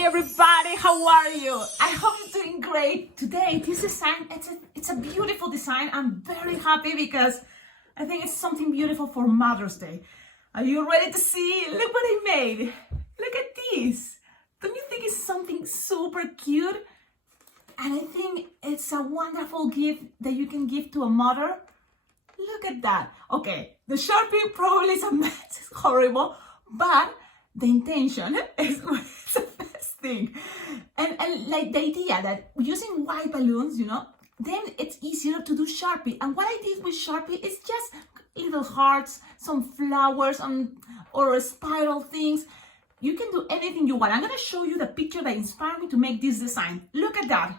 Hey everybody, how are you? I hope you're doing great. Today, this design, it's a beautiful design. I'm very happy because I think it's something beautiful for Mother's Day. Are you ready to see? Look what I made. Look at this. Don't you think it's something super cute? And I think it's a wonderful gift that you can give to a mother. Look at that. Okay, the Sharpie probably is a mess, it's horrible, but the intention is the best thing. And like the idea that using white balloons, then it's easier to do Sharpie. And what I did with Sharpie is just little hearts, some flowers, or spiral things. You can do anything you want. I'm gonna show you the picture that inspired me to make this design. Look at that.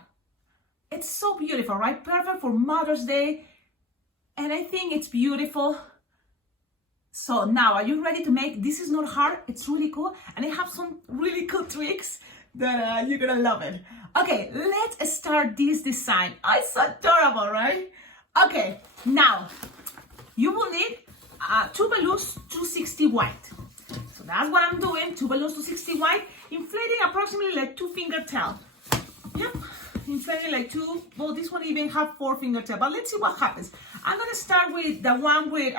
It's so beautiful, right? Perfect for Mother's Day. And I think it's beautiful. So now, are you ready to make? This is not hard, it's really cool. And I have some really cool tricks that you're gonna love it. Okay, let's start this design. Oh, it's adorable, right? Okay, now, you will need 2 balloons 260 white. So that's what I'm doing, 2 balloons 260 white, inflating approximately like 2 fingertail. Yep, inflating like 2, well, this one even have 4 fingertail, but let's see what happens. I'm gonna start with the one with,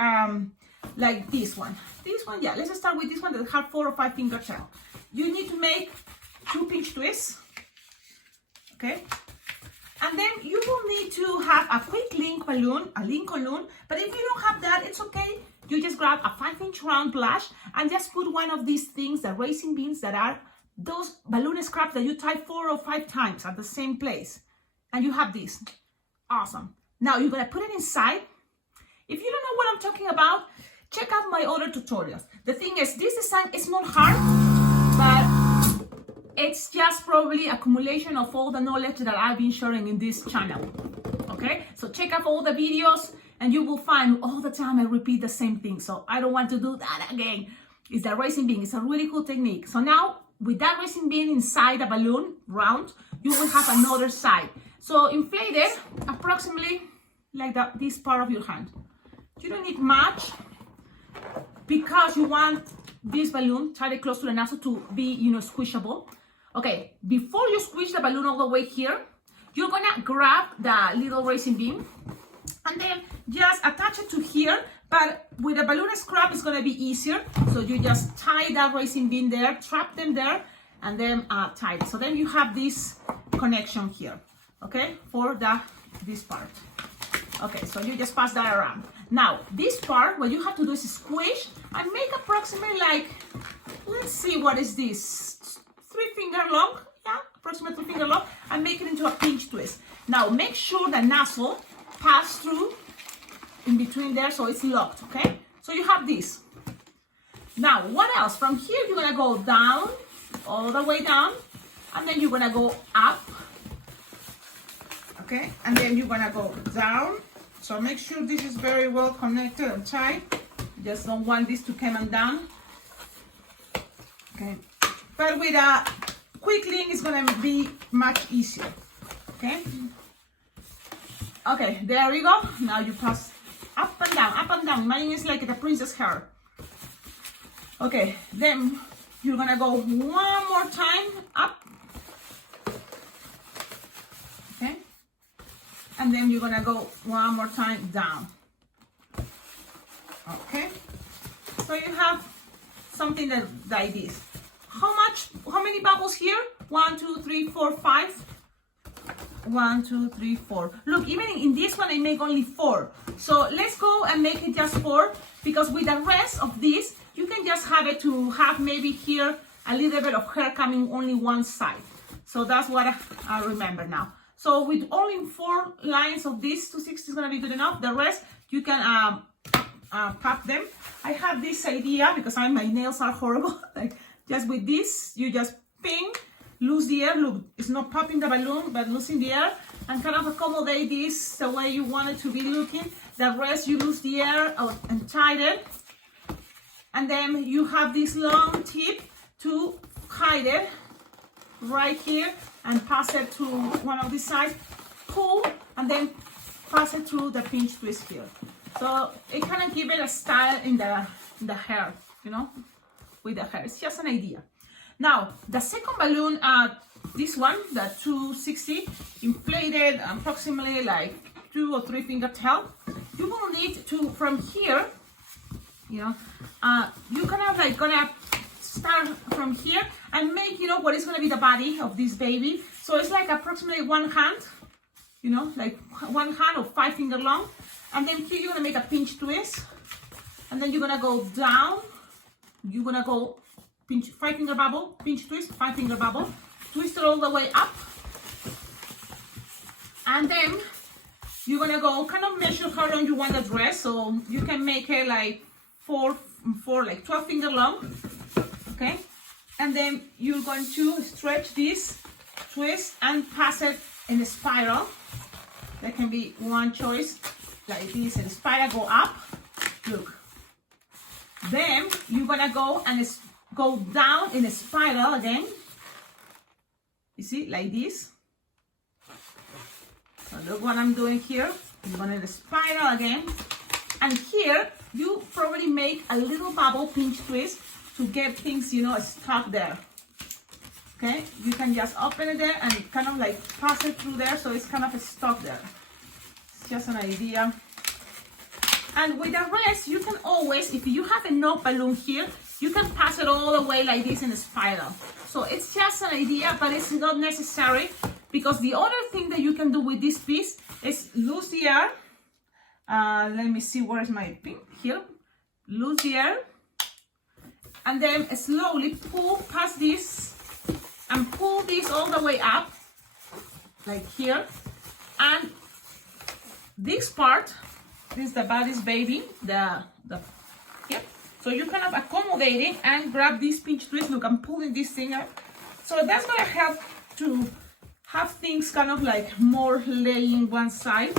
like this one. This one, yeah, let's start with this one that have 4 or 5 fingertail. You need to make 2 pinch twists, okay? And then you will need to have a quick link balloon, but if you don't have that, it's okay. You just grab a 5-inch round blush and just put one of these things, the racing beans, that are those balloon scraps that you tie 4 or 5 times at the same place. And you have this. Awesome. Now you're gonna put it inside. If you don't know what I'm talking about, check out my other tutorials. The thing is, this design is not hard, but it's just probably accumulation of all the knowledge that I've been sharing in this channel. Okay, so check out all the videos and you will find all the time I repeat the same thing. So I don't want to do that again. It's the racing bean. It's a really cool technique. So now with that racing bean inside a balloon round, you will have another side. So inflate it approximately like this part of your hand. You don't need much, because you want this balloon tied close to the nozzle to be, squishable. Okay, before you squish the balloon all the way here, you're gonna grab the little racing beam and then just attach it to here, but with a balloon scrap, it's gonna be easier. So you just tie that racing beam there, trap them there, and then tie it. So then you have this connection here, okay, for this part. Okay, so you just pass that around. Now, this part, what you have to do is squish and make approximately like, let's see, what is this? 3 finger long, yeah, approximately 3 finger long, and make it into a pinch twist. Now, make sure the nozzle pass through in between there so it's locked, okay? So you have this. Now, what else? From here, you're gonna go down, all the way down, and then you're gonna go up, okay? And then you're gonna go down. So make sure this is very well connected and tight. Just don't want this to come undone. Okay. But with a quick link, it's gonna be much easier. Okay. Okay, there we go. Now you pass up and down, up and down. Mine is like the princess hair. Okay, then you're gonna go one more time up. Okay. And then you're gonna go one more time down. Okay, so you have something like this. How many bubbles here? 1, 2, 3, 4, 5. 1, 2, 3, 4. Look, even in this one I make only 4. So let's go and make it just 4, because with the rest of this you can just have it to have maybe here a little bit of hair coming only one side. So that's what I remember now. So with only 4 lines of this 260 is gonna be good enough. The rest you can pop them. I have this idea because my nails are horrible. Like just with this, you just ping, lose the air. Look, it's not popping the balloon, but losing the air, and kind of accommodate this the way you want it to be looking. The rest you lose the air and tie it, and then you have this long tip to hide it right here and pass it to one of these sides, pull, and then pass it through the pinch twist here. So it kind of give it a style in the hair, with the hair. It's just an idea. Now, the second balloon, this one, the 260, inflated approximately like 2 or 3 finger tail. You will need to, from here, you know, you kind of like gonna start from here and make, you know, what is gonna be the body of this baby. So it's like approximately 1 hand, you know, like 1 hand or 5 finger long. And then here you're gonna make a pinch twist. And then you're gonna go down. You're gonna go pinch, 5 finger bubble, pinch twist, 5 finger bubble, twist it all the way up. And then you're gonna go kind of measure how long you want the dress. So you can make it like 4 like 12 finger long. Okay. And then you're going to stretch this, twist, and pass it in a spiral. That can be one choice, like this, and spiral, go up. Look. Then you're gonna go and go down in a spiral again. You see, like this. So look what I'm doing here. I'm gonna spiral again. And here, you probably make a little bubble pinch twist to get things, you know, stuck there. Okay, you can just open it there and kind of like pass it through there so it's kind of stuck there. It's just an idea. And with the rest, you can always, if you have enough balloon here, you can pass it all the way like this in a spiral. So it's just an idea, but it's not necessary, because the other thing that you can do with this piece is lose the air. Let me see, where is my pin? Here. Lose the air. And then slowly pull past this and pull this all the way up, like here. And this part, this is the body's baby, here. So you kind of accommodate it and grab this pinch twist. Look, I'm pulling this thing up. So that's gonna help to have things kind of like more laying one side,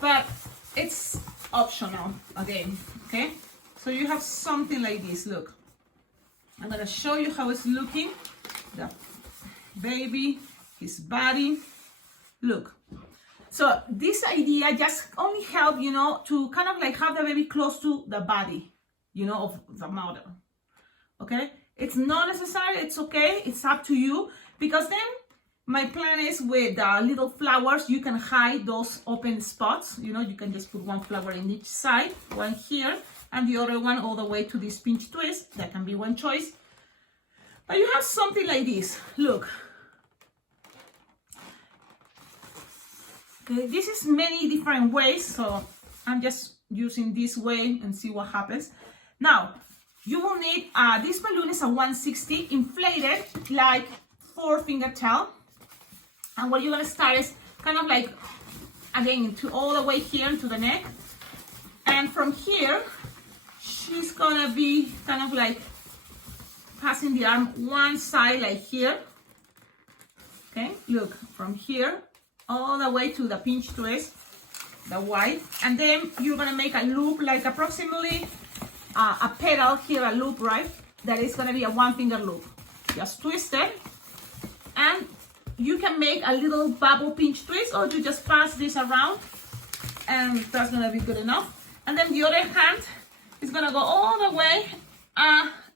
but it's optional again, okay? So you have something like this, look. I'm gonna show you how it's looking. The baby, his body, look. So this idea just only help, you know, to kind of like have the baby close to the body, you know, of the mother, okay? It's not necessary, it's okay, it's up to you, because then my plan is with the little flowers, you can hide those open spots, you know, you can just put 1 flower in each side, 1 here, and the other one all the way to this pinch twist. That can be one choice. But you have something like this, look. Okay, this is many different ways, so I'm just using this way and see what happens. Now, you will need, this balloon is a 160 inflated, like 4 finger tail. And what you're gonna start is kind of like, again, to all the way here to the neck. And from here, she's gonna be kind of like passing the arm one side like here. Okay, look, from here all the way to the pinch twist, the white. And then you're gonna make a loop, like approximately a pedal here, a loop, right? That is gonna be a 1 finger loop. Just twist it. And you can make a little bubble pinch twist, or you just pass this around, and that's gonna be good enough. And then the other hand is gonna go all the way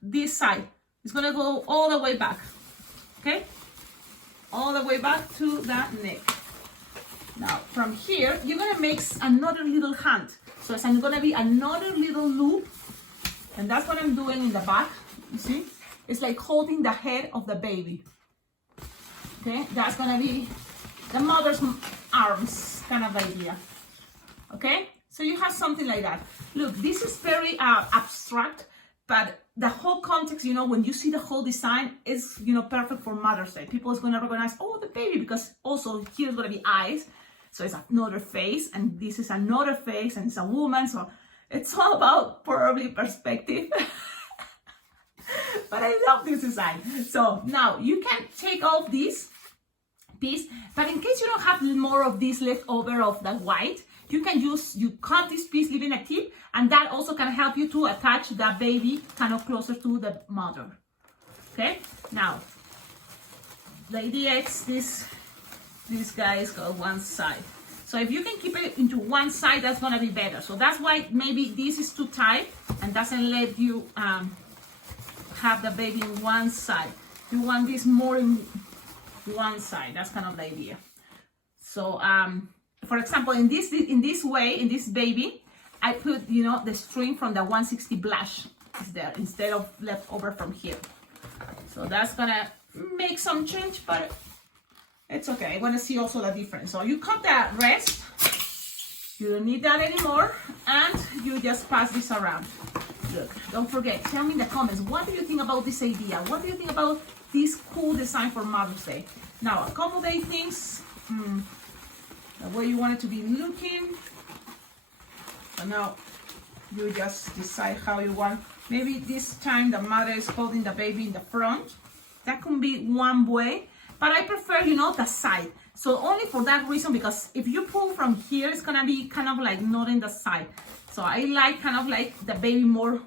this side. It's gonna go all the way back, okay? All the way back to the neck. Now, from here, you're gonna make another little hand. So it's gonna be another little loop, and that's what I'm doing in the back, you see? It's like holding the head of the baby. Okay, that's gonna be the mother's arms kind of idea. Okay, so you have something like that. Look, this is very abstract, but the whole context, you know, when you see the whole design, is, you know, perfect for Mother's Day. People is gonna recognize, oh, the baby, because also here's gonna be eyes, so it's another face, and this is another face, and it's a woman, so it's all about probably perspective. But I love this design. So now you can take off this piece, but in case you don't have more of this left over of the white, you can you cut this piece, leaving a tip, and that also can help you to attach the baby kind of closer to the mother. Okay, now the idea is this guy is got one side. So if you can keep it into one side, that's gonna be better. So that's why maybe this is too tight and doesn't let you have the baby in one side. you want this more in one side. That's kind of the idea. So for example, in this way, in this baby, I put, you know, the string from the 160 blush is there instead of left over from here. So that's gonna make some change, but it's okay. I want to see also the difference. So you cut the rest. You don't need that anymore, and you just pass this around. Look, don't forget, tell me in the comments, what do you think about this idea? What do you think about this cool design for Mother's Day? Now, accommodate things the way you want it to be looking. So now you just decide how you want. Maybe this time the mother is holding the baby in the front. That can be one way, but I prefer, you know, the side. So only for that reason, because if you pull from here, it's gonna be kind of like not in the side. So I like kind of like the baby more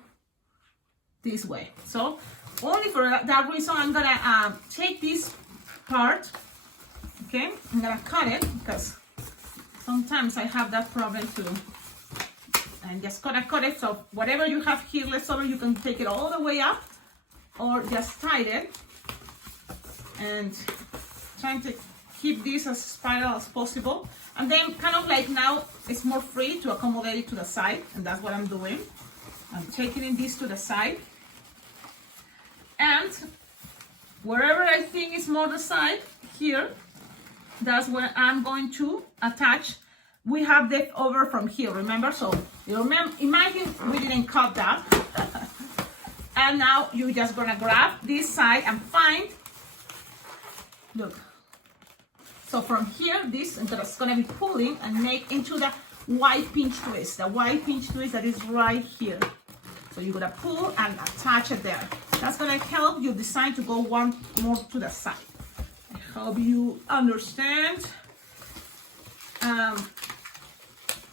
this way. So only for that reason, I'm gonna take this part, okay? I'm gonna cut it because sometimes I have that problem too. And just gonna cut it. So whatever you have here left over, you can take it all the way up or just tie it. And trying to keep this as spiral as possible, and then kind of like now it's more free to accommodate it to the side, and that's what I'm doing. I'm taking this to the side, and wherever I think is more the side here, that's where I'm going to attach. We have that over from here, remember? So you remember, imagine we didn't cut that. And now you're just gonna grab this side and find, look. So from here, this is gonna be pulling and make into the white pinch twist. The white pinch twist that is right here. So you're gonna pull and attach it there. That's gonna help your design to go one more to the side. I hope you understand.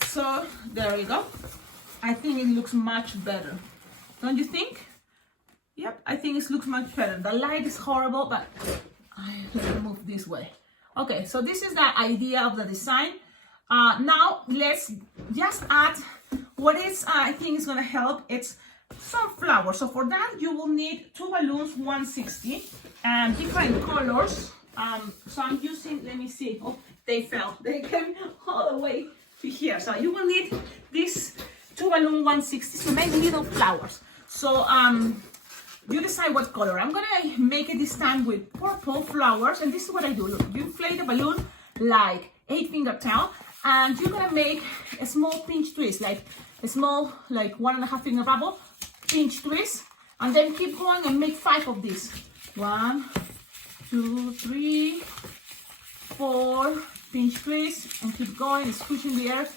So there we go. I think it looks much better. Don't you think? Yep, I think it looks much better. The light is horrible, but I have to move this way. Okay, so this is the idea of the design. Now let's just add what is I think is gonna help. It's some flowers. So for that you will need 2 balloons, 160, and different colors. So I'm using, let me see. Oh, they fell. They came all the way to here. So you will need this 2 balloon 160 to make little flowers. So you decide what color. I'm gonna make it this time with purple flowers, and this is what I do. Look, you inflate the balloon like 8-finger tail, and you're gonna make a small pinch twist, like a small, like 1.5 finger bubble pinch twist, and then keep going and make 5 of these. 1, 2, 3, 4 pinch twist, and keep going, squishing the air.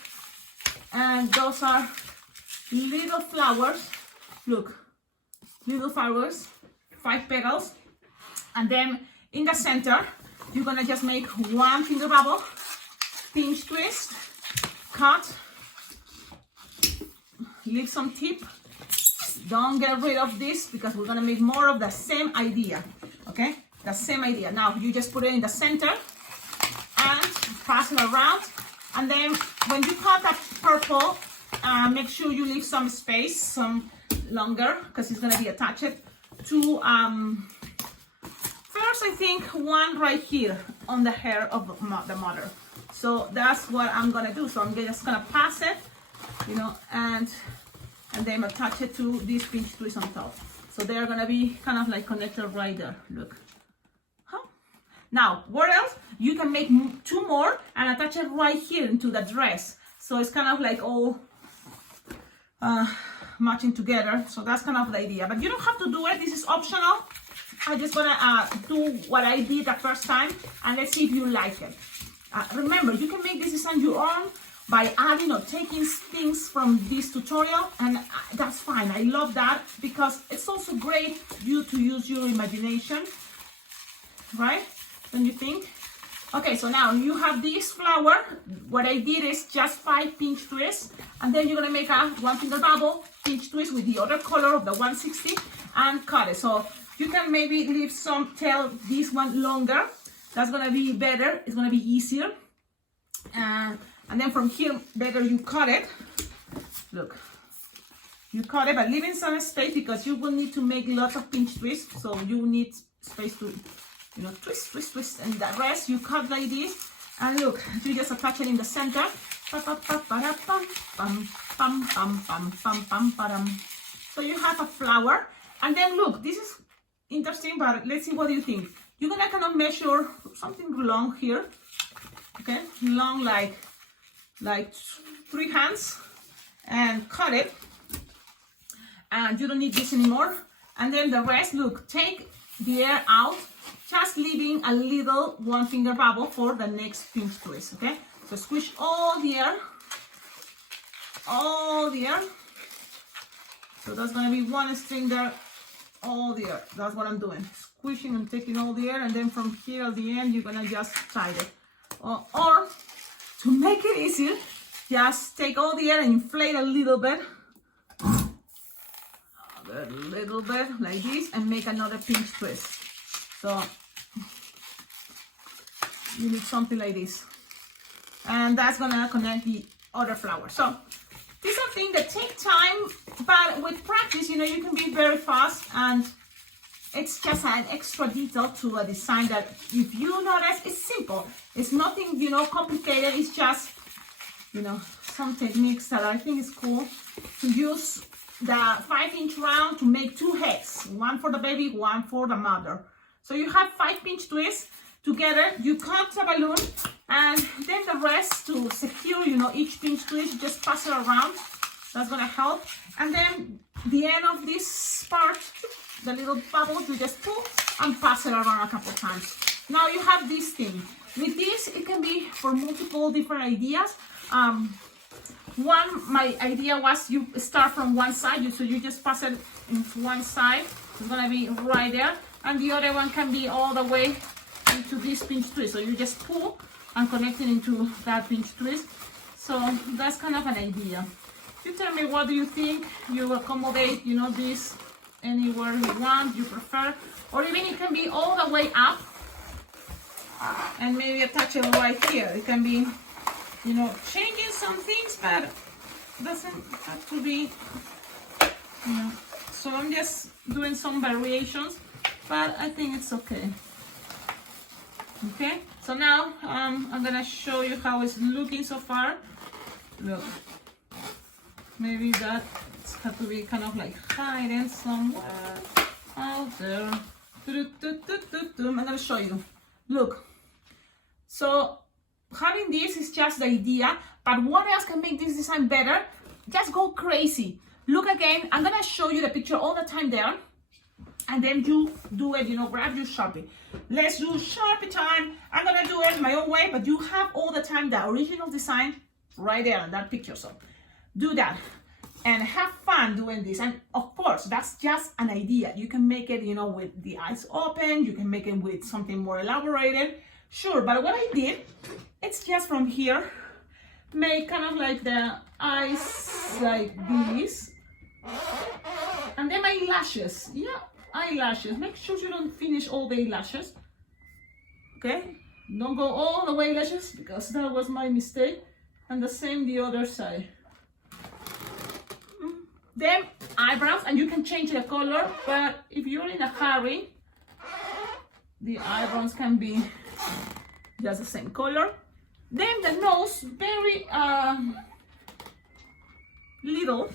And those are little flowers. Look. Little flowers, 5 petals, and then in the center you're gonna just make 1 finger bubble, pinch twist, cut, leave some tip. Don't get rid of this because we're gonna make more of the same idea. Okay, the same idea. Now you just put it in the center and pass it around, and then when you cut that purple, make sure you leave some space, some longer, because it's going to be attached to first I think 1 right here on the hair of the mother. So that's what I'm going to do. So I'm just going to pass it, you know, and then attach it to this pinch twist on top. So they're going to be kind of like connected right there. Look. Huh? Now what else? You can make 2 more and attach it right here into the dress. So it's kind of like all matching together. So that's kind of the idea, but you don't have to do it. This is optional. I'm just gonna do what I did the first time, and let's see if you like it. Remember, you can make this design your own by adding or taking things from this tutorial, and that's fine. I love that because it's also great you to use your imagination, right? Don't you think? Okay, so now you have this flower. What I did is just 5 pinch twists, and then you're gonna make a 1 finger bubble pinch twist with the other color of the 160 and cut it. So you can maybe leave some tail, this one longer. That's gonna be better. It's gonna be easier. And then from here, better you cut it. Look, you cut it, but leaving some space because you will need to make lots of pinch twists. So you need space to, twist, twist, twist, and the rest you cut like this. And look, you just attach it in the center. So you have a flower, and then look, this is interesting, but let's see what you think. You're gonna kind of measure something long here, okay, long like 3 hands, and cut it. And you don't need this anymore. And then the rest, look, take the air out, just leaving a little 1 finger bubble for the next pinch twist, okay? So squish all the air. So that's gonna be 1 string there, all the air. That's what I'm doing, squishing and taking all the air, and then from here at the end, you're gonna just tie it. Or to make it easier, just take all the air and inflate a little bit like this, and make another pinch twist. So you need something like this, and that's gonna connect the other flower. So these are things that take time, but with practice, you can be very fast, and it's just an extra detail to a design that, if you notice, it's simple. It's nothing, complicated. It's just, some techniques that I think is cool, to use the 5-inch round to make 2 heads, 1 for the baby, 1 for the mother. So you have 5 pinch twists together. You cut the balloon, and then the rest, to secure, each pinch twist, you just pass it around. That's gonna help. And then the end of this part, the little bubbles, you just pull and pass it around a couple times. Now you have this thing. With this, it can be for multiple different ideas. My idea was you start from one side, so you just pass it into one side. It's gonna be right there, and the other one can be all the way into this pinch twist. So you just pull and connect it into that pinch twist. So that's kind of an idea. You tell me, what do you think? You accommodate, this anywhere you want, you prefer, or even it can be all the way up, and maybe attach it right here. It can be, changing some things, but doesn't have to be, So I'm just doing some variations, but I think it's okay. Okay, so now I'm gonna show you how it's looking so far. Look, maybe that has to be kind of like hiding somewhere out there. I'm gonna show you. Look, so having this is just the idea, but what else can make this design better? Just go crazy. Look again, I'm gonna show you the picture all the time there, and then you do it, grab your Sharpie. Let's do Sharpie time. I'm gonna do it my own way, but you have all the time the original design right there in that picture. So do that and have fun doing this. And of course, that's just an idea. You can make it, with the eyes open. You can make it with something more elaborated. Sure, but what I did, it's just from here, make kind of like the eyes like this. And then my lashes, eyelashes. Make sure you don't finish all the eyelashes. Okay, don't go all the way lashes, because that was my mistake. And the same the other side. Then eyebrows, and you can change the color, but if you're in a hurry, the eyebrows can be just the same color. Then the nose, very little.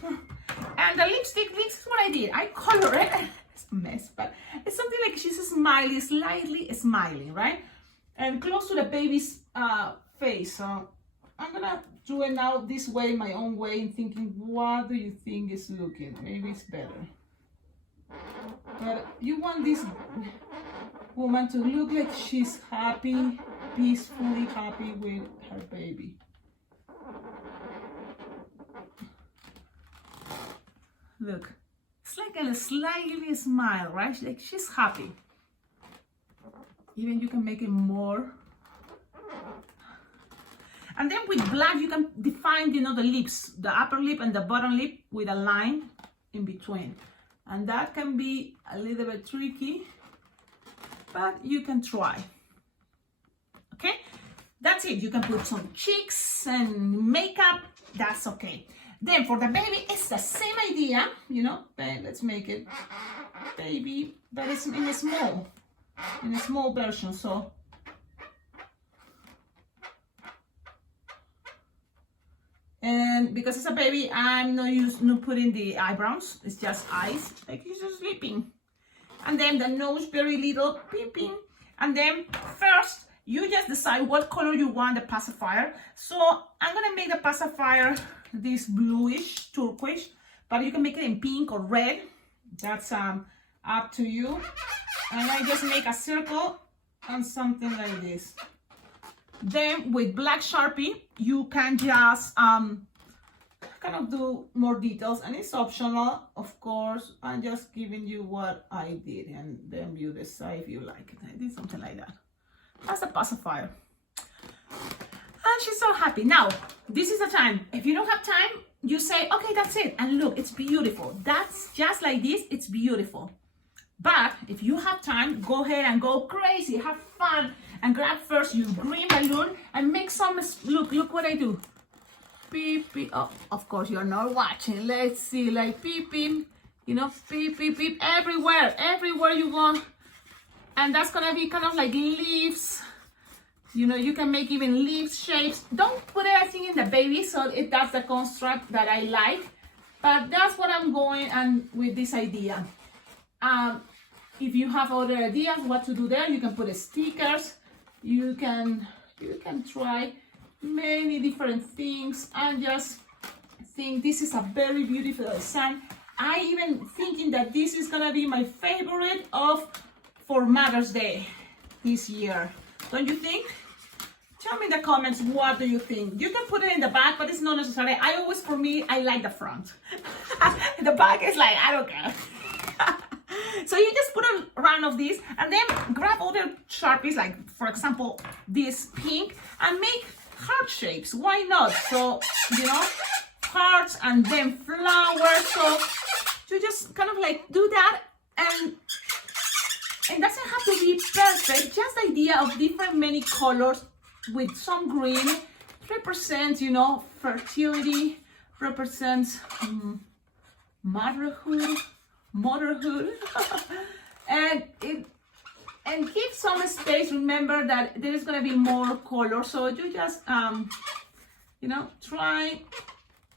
And the lipstick, this is what I did. I color it. It's a mess, but it's something like she's smiling, slightly smiling, right? And close to the baby's face. So I'm gonna do it now this way, my own way, and thinking, what do you think is looking? Maybe it's better. But you want this woman to look like she's happy, peacefully happy with her baby. Look, it's like a slightly smile, right? Like she's happy. Even you can make it more. And then with black, you can define, the lips, the upper lip and the bottom lip with a line in between. And that can be a little bit tricky, but you can try. Okay, that's it. You can put some cheeks and makeup, that's okay. Then for the baby, it's the same idea, let's make it baby, but it's in a small. in a small version. So and because it's a baby, I'm not putting the eyebrows. It's just eyes, like he's just sleeping. And then the nose, very little peeping. And then first, you just decide what color you want the pacifier. So I'm gonna make the pacifier this bluish turquoise, but you can make it in pink or red. That's up to you. And I just make a circle and something like this. Then with black Sharpie, you can just kind of do more details, and it's optional, of course. I'm just giving you what I did, and then you decide if you like it. I did something like that. That's the pacifier. And she's so happy. Now, this is the time. If you don't have time, you say, okay, that's it. And look, it's beautiful. That's just like this, it's beautiful. But if you have time, go ahead and go crazy, have fun, and grab first your green balloon and make some, look what I do. Beep, beep. Oh, of course you're not watching. Let's see, like beep, beep, you know, beep, beep, beep, everywhere you go. And that's gonna be kind of like leaves. You know, you can make even leaf shapes. Don't put everything in the baby, so that's the construct that I like. But that's what I'm going and with this idea. If you have other ideas what to do there, you can put stickers. You can try many different things, and just think this is a very beautiful design. I even thinking that this is gonna be my favorite for Mother's Day this year. Don't you think? Tell me in the comments, what do you think? You can put it in the back, but it's not necessary. For me, I like the front. The back is like, I don't care. So you just put a round of this, and then grab other Sharpies, like for example, this pink, and make heart shapes. Why not? So, you know, hearts and then flowers. So you just kind of like do that, and it doesn't have to be perfect. Just the idea of different many colors with some green represents, you know, fertility, represents motherhood, and give some space. Remember that there is going to be more color, so you just you know, try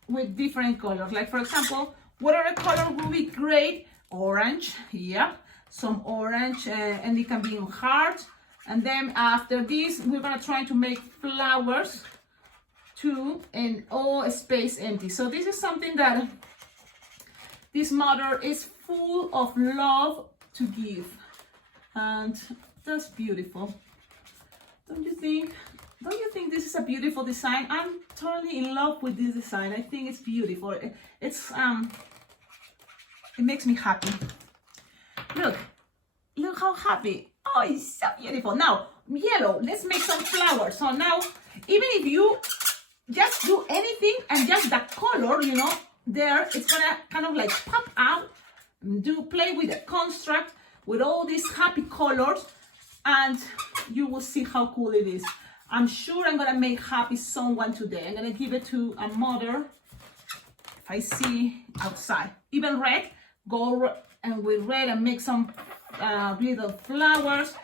with different colors. Like for example, whatever color will be great. Orange, yeah, some orange, and it can be in heart. And then after this, we're gonna try to make flowers too, and all space empty. So this is something that this mother is full of love to give, and that's beautiful. Don't you think? Don't you think this is a beautiful design? I'm totally in love with this design. I think it's beautiful. It makes me happy. Look how happy. Oh, it's so beautiful. Now, yellow, let's make some flowers. So now, even if you just do anything and just the color, you know, there, it's gonna kind of like pop out. Play with the construct with all these happy colors, and you will see how cool it is. I'm sure I'm gonna make happy someone today. I'm gonna give it to a mother. If I see outside, even red, go and with red and make some little flowers.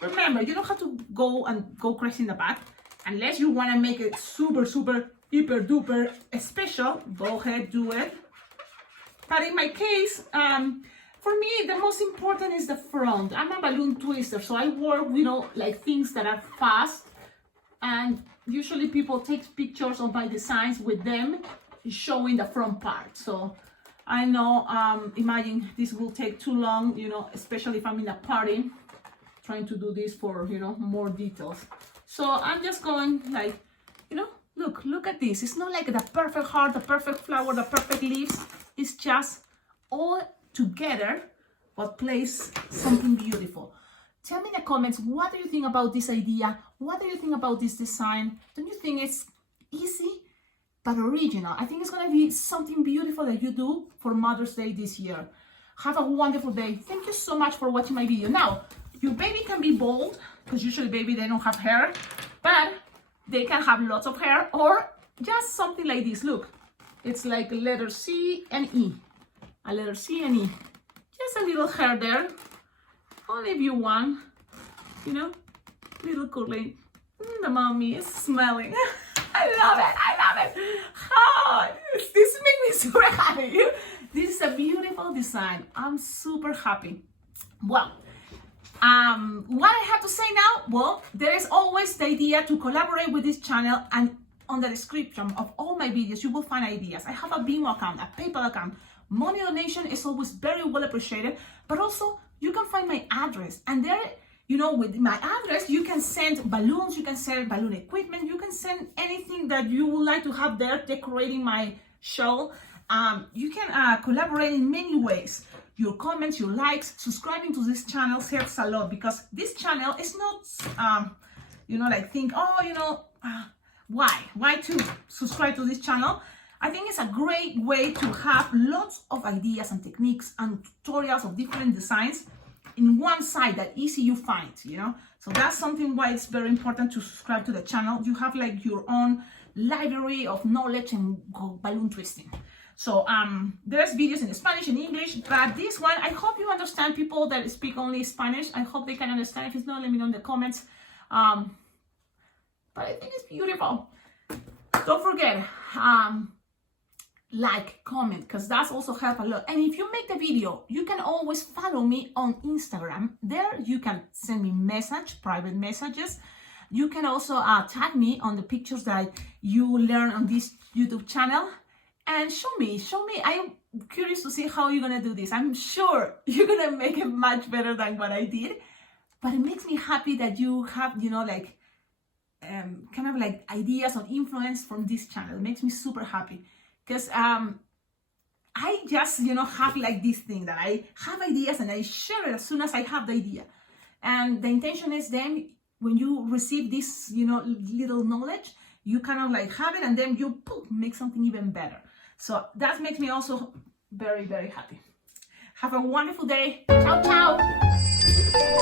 Remember, you don't have to go crazy in the back unless you want to make it super hyper duper special. Go ahead, do it. But in my case, for me, the most important is the front. I'm a balloon twister, so I work, you know, like things that are fast, and usually people take pictures of my designs with them showing the front part. So I know, imagine this will take too long, you know, especially if I'm in a party, trying to do this for, you know, more details. So I'm just going like, you know, look at this. It's not like the perfect heart, the perfect flower, the perfect leaves. It's just all together, but plays something beautiful. Tell me in the comments, what do you think about this idea? What do you think about this design? Don't you think it's easy but original? I think it's gonna be something beautiful that you do for Mother's Day this year. Have a wonderful day. Thank you so much for watching my video. Now, your baby can be bold, because usually baby, they don't have hair, but they can have lots of hair, or just something like this. Look, it's like a letter C and E. A letter C and E. Just a little hair there. Only if you want. you know, little curly. The mommy is smelling. I love it. I love it. Oh, this makes me super happy. This is a beautiful design. I'm super happy. Well, what I have to say now, well, there is always the idea to collaborate with this channel, and on the description of all my videos, you will find ideas. I have a Venmo account, a PayPal account. Money donation is always very well appreciated, but also you can find my address, and there, you know, with my address, you can send balloons, you can send balloon equipment, you can send anything that you would like to have there decorating my show. You can collaborate in many ways. Your comments, your likes, subscribing to this channel helps a lot, because this channel is not, you know, like think, oh, you know, why to subscribe to this channel? I think it's a great way to have lots of ideas and techniques and tutorials of different designs in one site that easy you find, you know. So that's something why it's very important to subscribe to the channel. You have like your own library of knowledge and balloon twisting. So there's videos in Spanish and English, but this one, I hope you understand. People that speak only Spanish, I hope they can understand. If it's not, let me know in the comments. But I think it's beautiful. Don't forget, like, comment, because that's also help a lot. And if you make the video, you can always follow me on Instagram. There you can send me private messages. You can also tag me on the pictures that you learn on this YouTube channel. And show me, I'm curious to see how you're gonna do this. I'm sure you're gonna make it much better than what I did, but it makes me happy that you have, you know, like, kind of like ideas or influence from this channel. It makes me super happy, because I just, you know, have like this thing that I have ideas and I share it as soon as I have the idea. And the intention is then when you receive this, you know, little knowledge, you kind of like have it, and then you make something even better. So that makes me also very, very happy. Have a wonderful day. Ciao, ciao.